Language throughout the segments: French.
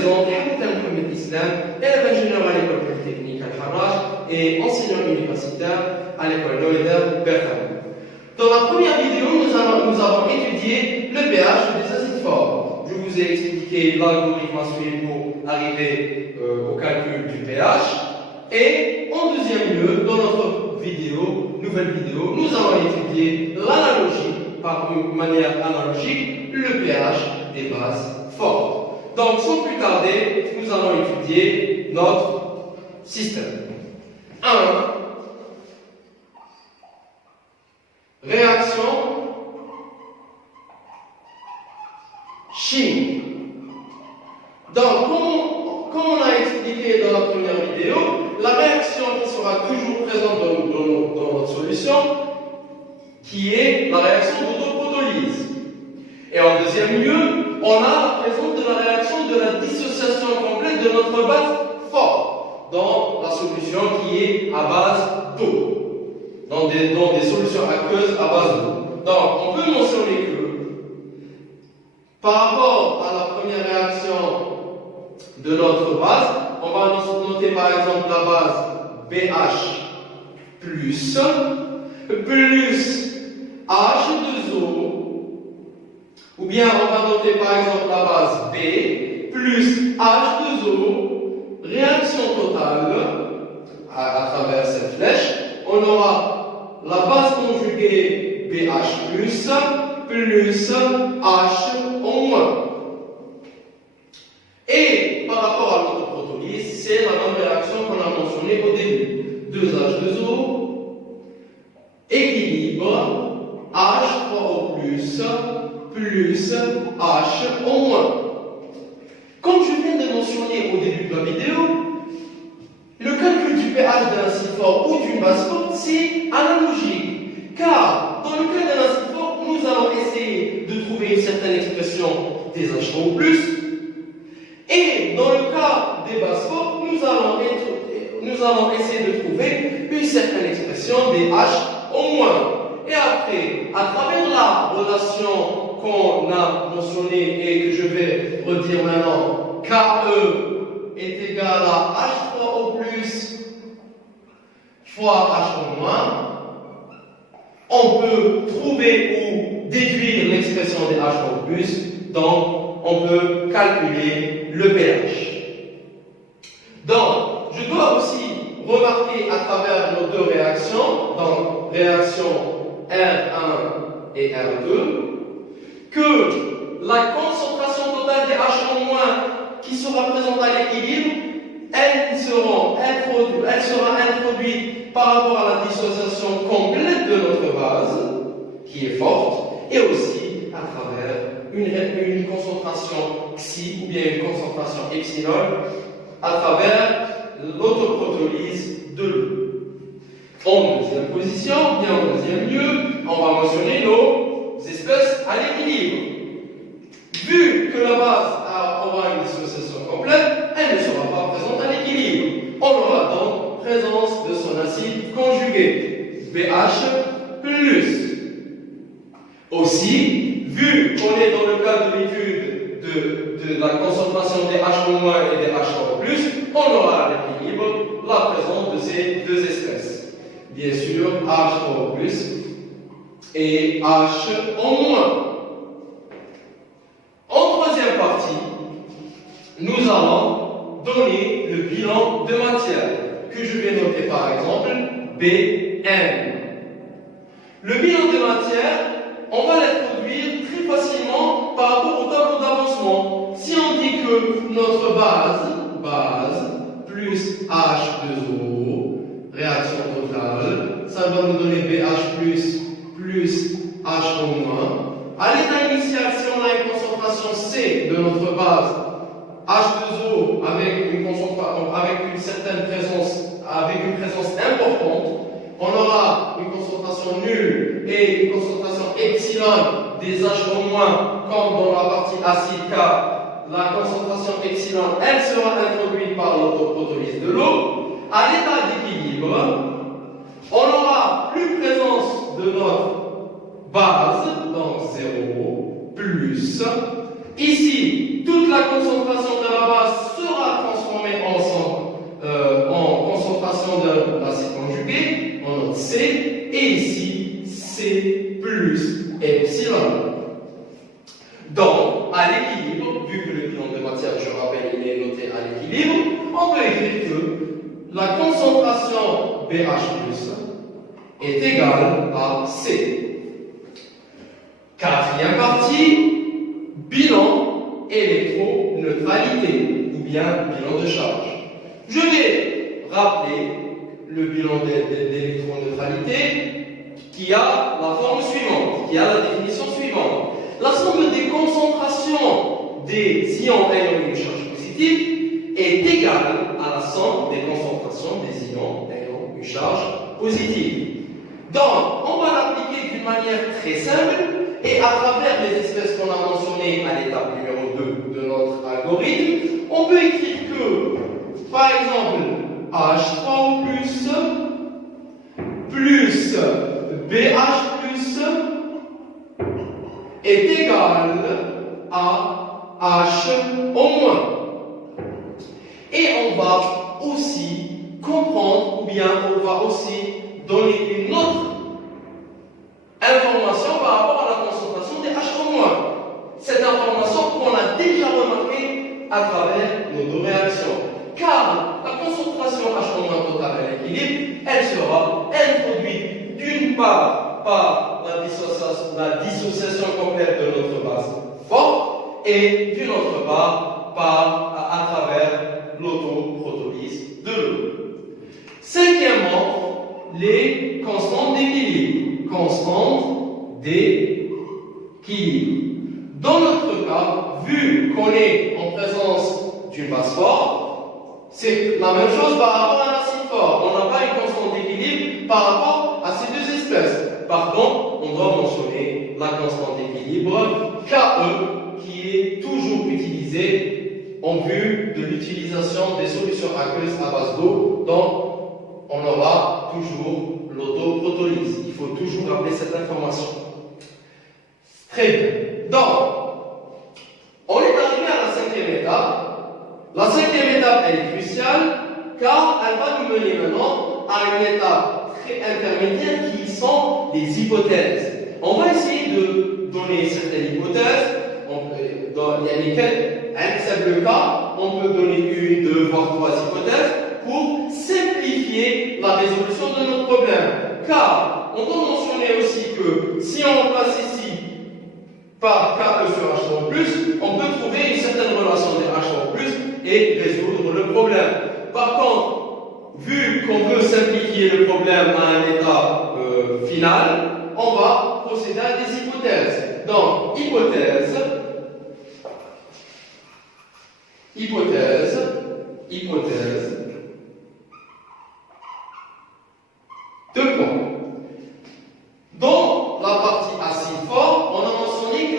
présente Hamdan Mohamed Islam, élève ingénieur à l'école polytechnique Al-Harraj et enseignant universitaire à l'école Noéder Berkane. Dans la première vidéo, nous avons étudié le pH des acides forts. Je vous ai expliqué l'algorithme à suivre pour arriver au calcul du pH. Et en deuxième lieu, dans notre nouvelle vidéo, nous allons étudier l'analogie, par une manière analogique, le pH des bases fortes. Donc, sans plus tarder, nous allons étudier notre système. 1. Réaction chimique. Donc, comme on a expliqué dans la première vidéo, la réaction qui sera toujours présente dans notre solution, qui est la réaction d'autoprotolyse. Et en deuxième lieu, on a la présence de la réaction de la dissociation complète de notre base forte dans la solution qui est à base d'eau, dans des solutions aqueuses à base d'eau. Donc, on peut mentionner que par rapport à la première réaction de notre base, on va noter par exemple la base BH plus H2O, ou bien on va noter par exemple la base B plus H2O, réaction totale à travers cette flèche, on aura la base conjuguée BH plus H en moins. Et par rapport à l'autoprotolyse, c'est la même réaction qu'on a mentionnée au début. 2H2O, équilibre, H3O+, plus H en moins. Comme je viens de mentionner au début de la vidéo, le calcul du pH d'un acide fort ou d'une base forte, c'est analogique. Car dans le cas d'un acide fort, nous allons essayer de trouver une certaine expression des H3O+, et dans le cas des bases fortes, nous allons essayer de trouver une certaine expression des H en moins. Et après, à travers la relation qu'on a mentionnée et que je vais redire maintenant, KE est égal à H3O+, fois H en moins, on peut trouver ou déduire l'expression des H3O+, donc on peut calculer le pH. Donc, je dois aussi remarquer à travers nos deux réactions, donc réaction R1 et R2, que la concentration totale des H en moins qui sera présente à l'équilibre, elle sera introduite par rapport à la dissociation complète de notre base, qui est forte, et aussi à travers une concentration xi ou bien une concentration epsilon à travers l'autoprotolyse de l'eau. En deuxième position, bien en deuxième lieu, on va mentionner nos espèces à l'équilibre. Vu que la base aura une dissociation complète, elle ne sera pas présente à l'équilibre. On aura donc présence de son acide conjugué, BH+. Aussi, vu qu'on est dans le cas de l'étude de la concentration des H- et des H3+, on aura à l'équilibre la présence de ces deux espèces. Bien sûr, H3+ et H en moins. En troisième partie, nous allons donner le bilan de matière, que je vais noter par exemple Bn. Le bilan de matière, on va l'introduire très facilement par rapport au tableau d'avancement. Si on dit que notre base plus H2O, réaction totale, ça va nous donner BH plus H en moins. À l'état initial, si on a une concentration C de notre base, H2O avec une certaine présence, avec une présence importante, on aura une concentration nulle et une concentration epsilon des H en moins, comme dans la partie acide K. La concentration epsilon, elle sera introduite par l'autoprotolyse de l'eau. À l'état d'équilibre, on aura plus présence de notre base, donc 0, plus. Ici, toute la concentration de la base sera transformée en concentration de l'acide conjugué, en note C, et ici, C plus epsilon. Donc, à l'équilibre, vu que le bilan de matière, je rappelle, il est noté à l'équilibre, on peut écrire que la concentration BH+ est égale à C. Quatrième partie, bilan électroneutralité, ou bien bilan de charge. Je vais rappeler le bilan d'électroneutralité qui a la forme suivante, qui a la définition suivante. La somme des concentrations des ions ayant une charge positive est égale à la somme des concentrations des ions ayant une charge positive. Donc, on va l'appliquer d'une manière très simple et à travers les espèces qu'on a mentionnées à l'étape numéro 2 de notre algorithme, on peut écrire que, par exemple, H3O+, plus BH+, est égal à H-. Et on va aussi comprendre, ou bien on va aussi donner une autre information par rapport à la concentration des H-. Cette information qu'on a déjà remarquée à travers nos deux réactions. Car la concentration H- totale à l'équilibre, elle sera introduite d'une part par la dissociation complète de notre base forte et d'une autre part à travers l'autoprotolyse de l'eau. Cinquièmement, les constantes d'équilibre. Constantes d'équilibre. Dans notre cas, vu qu'on est en présence d'une base forte, c'est la même chose par rapport à l'acide fort. On n'a pas une constante d'équilibre par rapport à ces deux espèces. Par contre, on doit mentionner la constante d'équilibre KE qui est toujours utilisée en vue de l'utilisation des solutions aqueuses à base d'eau. Donc, on aura toujours l'autoprotolyse. Il faut toujours rappeler cette information. Très bien. Donc, on est arrivé à la cinquième étape. La cinquième étape, elle est cruciale car elle va nous mener maintenant à une étape très intermédiaire qui sont les hypothèses. On va essayer de donner certaines hypothèses. Il y a lesquelles, c'est le cas, on peut donner une, deux, voire trois hypothèses pour simplifier la résolution de notre problème. Car on doit mentionner aussi que si on place ici par KE sur H+, on peut trouver une certaine relation des H+ et résoudre le problème. Par contre, vu qu'on veut simplifier le problème à un état final, on va procéder à des hypothèses. Donc, hypothèse, deux points. Dans la partie acide fort, on a mentionné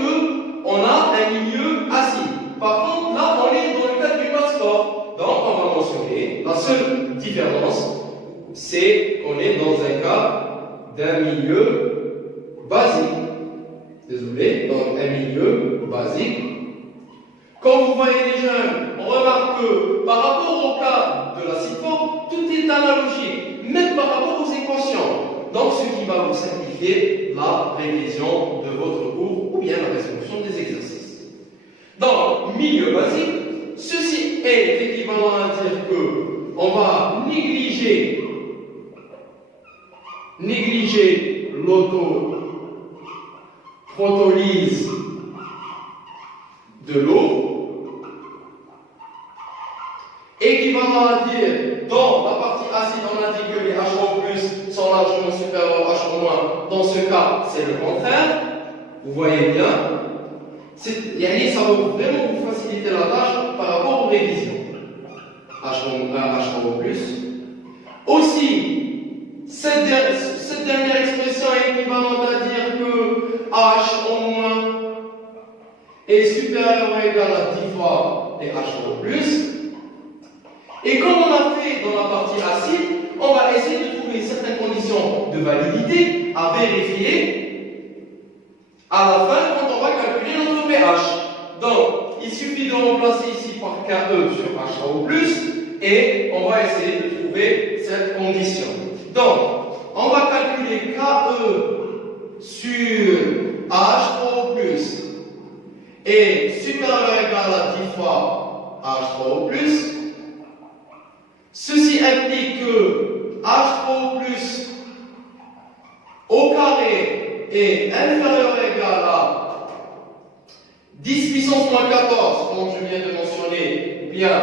qu'on a un milieu acide. Par contre, là, on est dans le cadre d'une base forte. Donc, on va mentionner la seule différence, c'est qu'on est dans un cas d'un milieu basique. Désolé, donc un milieu basique. Quand vous voyez les jeunes, on remarque que par rapport au cas de l'acide fort, tout est analogique, même par rapport aux équations. Donc, ce qui va vous simplifier la révision de votre cours ou bien la résolution des exercices. Donc, milieu basique, ceci est équivalent à dire que on va négliger l'autoprotolyse de l'eau. Équivalent à dire, dans la partie acide, on a dit que les HO+ sont largement supérieurs aux HO-. Dans ce cas, c'est le contraire. Vous voyez bien. Ça va vraiment vous faciliter la tâche par rapport aux révisions. HO+. Aussi, cette dernière expression est équivalente à dire que HO- est supérieur ou égal à 10 fois les HO+. Et comme on a fait dans la partie acide, on va essayer de trouver certaines conditions de validité à vérifier à la fin quand on va calculer notre pH. Donc, il suffit de remplacer ici par KE sur H3O+, et on va essayer de trouver cette condition. Donc, on va calculer KE sur H3O+, est supérieur ou égal à 10 fois H3O+. Ceci implique que H3O+, au carré est inférieur ou égal à 10 puissance moins 14, comme je viens de mentionner, ou bien,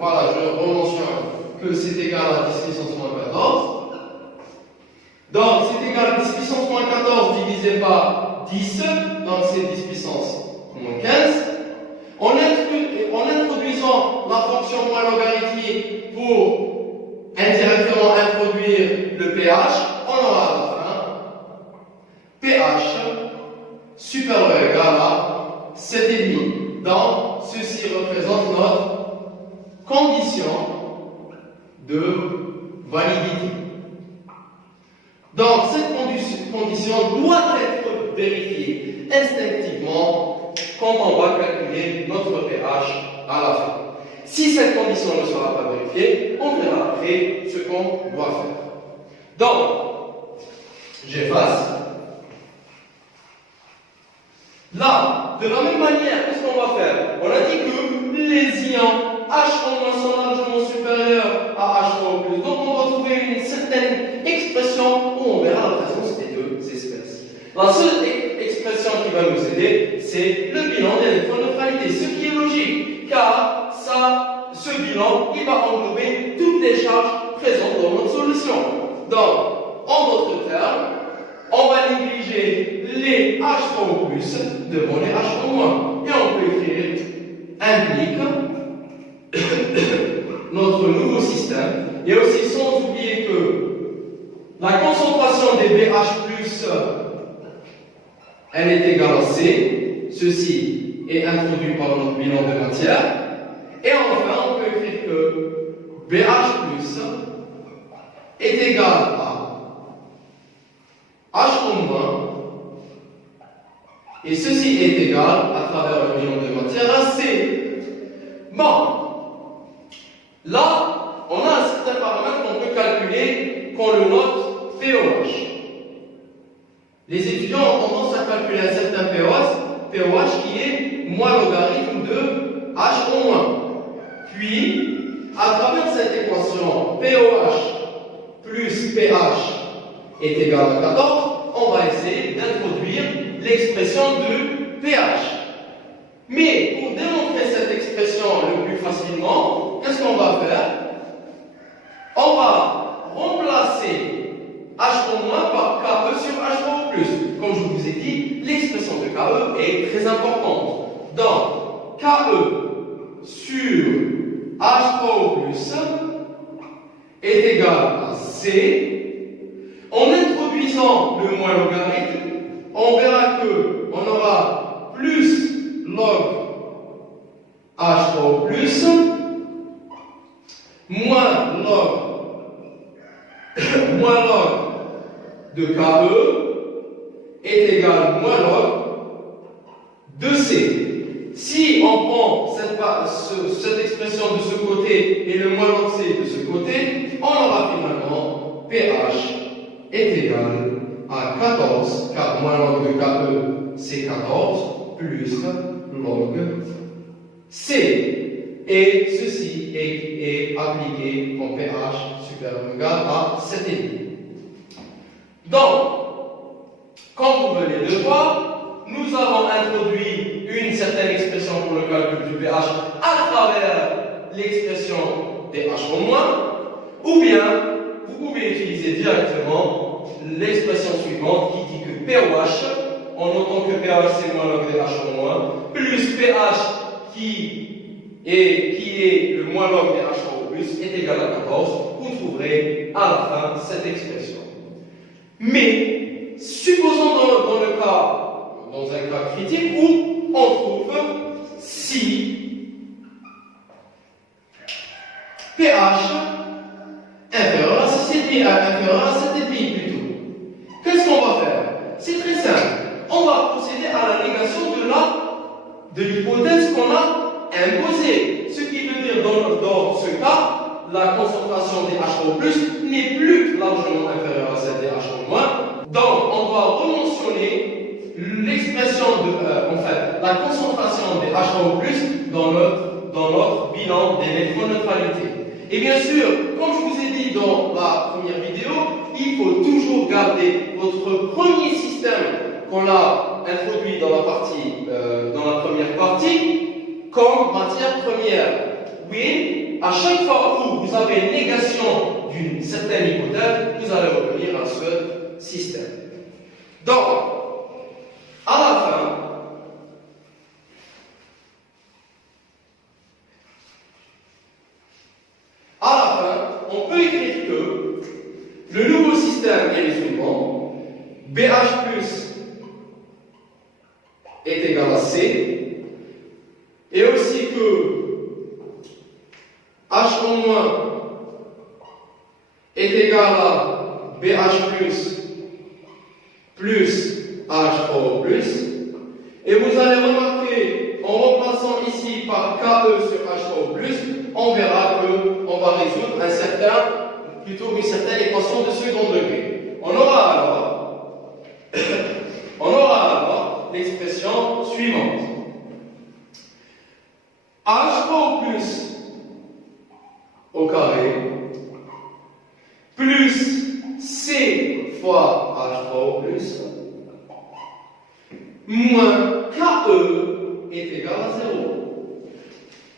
voilà, je rementionne que c'est égal à 10 puissance moins 14. Donc, c'est égal à 10 puissance moins 14 divisé par 10, donc c'est 10 puissance moins 15. En introduisant la fonction moins logarithmique pour indirectement introduire le pH, on aura à la fin pH supérieur ou égal à 7,5. Donc, ceci représente notre condition de validité. Donc, cette condition doit être vérifiée instinctivement quand on va calculer notre pH à la fin. Si cette condition ne sera pas vérifiée, on verra après ce qu'on doit faire. Donc, j'efface. Là, de la même manière, qu'est-ce qu'on va faire? On a dit que les ions H sont largement supérieurs à H3O+. Donc, on va trouver une certaine expression où on verra la présence des deux espèces. La seule expression qui va nous aider, c'est le bilan d'électroneutralité, ce qui est logique, car ce bilan, il va englober toutes les charges présentes dans notre solution. Donc, en d'autres termes, on va négliger les H3O+, devant les H3-, et on peut écrire implique notre nouveau système, et aussi sans oublier que la concentration des BH+, elle est égale à C, ceci est introduit par notre bilan de matière, et enfin on peut écrire que BH+, est égal à H-, et ceci est égal à travers le bilan de matière à C. Bon, là, on a un certain paramètre qu'on peut calculer qu'on le note POH. Les étudiants ont tendance à calculer un certain POH qui est moins logarithme de H en moins. Puis, à travers cette équation, POH plus pH est égal à 14, on va essayer d'introduire l'expression de pH. Mais pour démontrer cette expression le plus facilement, qu'est-ce qu'on va faire? On va remplacer H- par KE sur H3O+. Comme je vous ai dit, l'expression de KE est très importante. Donc, KE sur H3O+, est égal à C. En introduisant le moins logarithme, on verra que on aura plus log H3O+, moins log de KE est égal moins log de C. Si on prend cette expression de ce côté et le moins log C de ce côté, on aura finalement pH est égal à 14, car moins log de KE c'est 14, plus log C. Et ceci est appliqué en pH supérieur ou égal à 7,5. Donc, comme vous venez de voir, nous avons introduit une certaine expression pour le calcul du pH à travers l'expression des H en moins, ou bien vous pouvez utiliser directement l'expression suivante qui dit que pOH, en notant que pH c'est moins log des H en moins, plus pH qui est le moins log des H est égal à 14, vous trouverez à la fin cette expression. Mais, supposons dans un cas critique où on trouve si pH inférieur à 6,5, inférieur à 7,5 plutôt. Qu'est-ce qu'on va faire? C'est très simple. On va procéder à la négation de l'hypothèse qu'on a imposée. Ce qui veut dire dans ce cas, la concentration des HO+, n'est plus largement inférieure à celle des HO-. Donc, on doit rementionner l'expression la concentration des HO+, dans notre bilan d'électroneutralité. Et bien sûr, comme je vous ai dit dans la première vidéo, il faut toujours garder votre premier système qu'on a introduit dans la première partie comme matière première. Oui, à chaque fois où vous avez une négation d'une certaine hypothèse, vous allez revenir à ce système. Donc, à la fin, on peut écrire que le nouveau système est le suivant. BH+ est égal à C, et aussi que H- est égal à BH+ plus HO+. Et vous allez remarquer, en remplaçant ici par KE sur HO+, on verra qu'on va résoudre une certaine équation de second degré. On aura alors l'expression suivante. HO+ au carré plus C fois HO+ moins KE est égal à 0.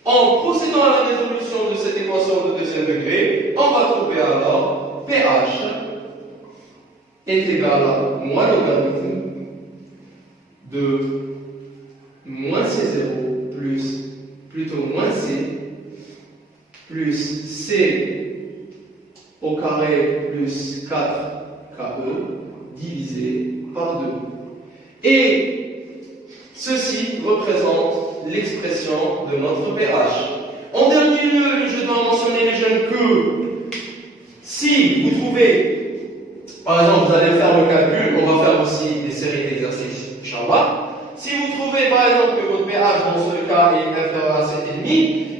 En procédant à la résolution de cette équation de deuxième degré, on va trouver alors pH est égal à moins logarithme de moins C0 moins C plus C au carré plus 4KE divisé par 2. Et ceci représente l'expression de notre pH. En dernier lieu, je dois mentionner les jeunes que si vous trouvez, par exemple, vous allez faire le calcul, on va faire aussi des séries d'exercices, Inch'Allah. Si vous trouvez par exemple que votre pH dans ce cas est inférieur à 7,5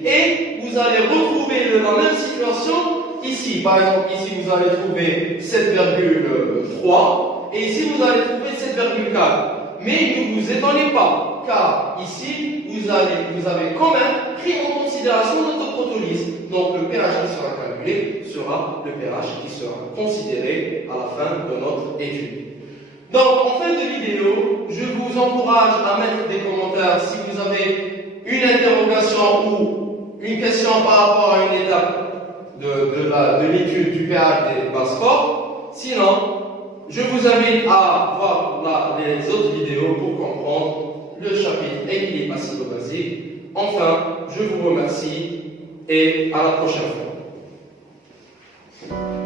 et vous allez retrouver la même situation ici, par exemple, ici vous allez trouver 7,3 et ici vous allez trouver 7,4. Mais ne vous étonnez pas, car ici, vous avez quand même pris en considération notre protolyse. Donc le pH qui sera calculé sera le pH qui sera considéré à la fin de notre étude. Donc en fin de vidéo, je vous encourage à mettre des commentaires si vous avez une interrogation ou une question par rapport à une étape de l'étude du pH des bases fortes. Sinon, je vous invite à voir les autres vidéos pour comprendre le chapitre équilibre acido-basique. Enfin, je vous remercie et à la prochaine fois.